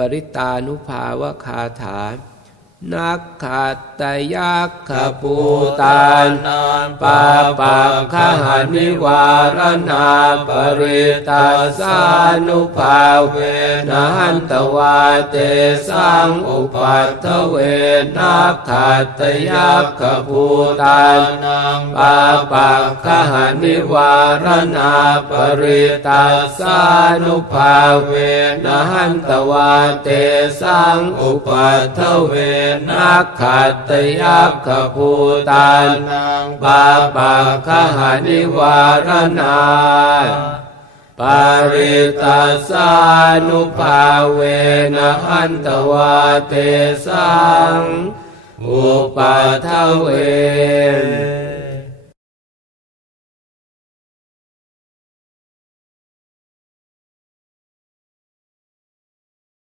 ปริตานุภาวคาถา นักขัตตยักขปูตานปาปักขหานิวารณาปริตาสานุภาเวนันตวาเตสังอุปัตถเวนักขัตตยักขปูตานปาปักขหานิวารณาปริตาสานุภาเวนันตวาเตสังอุปัตถเวนักขัตตยักขภูตานังปาปักขหานิวารณาปาริตาสานุภาเวนะหันตวาเตสังอุปาทเว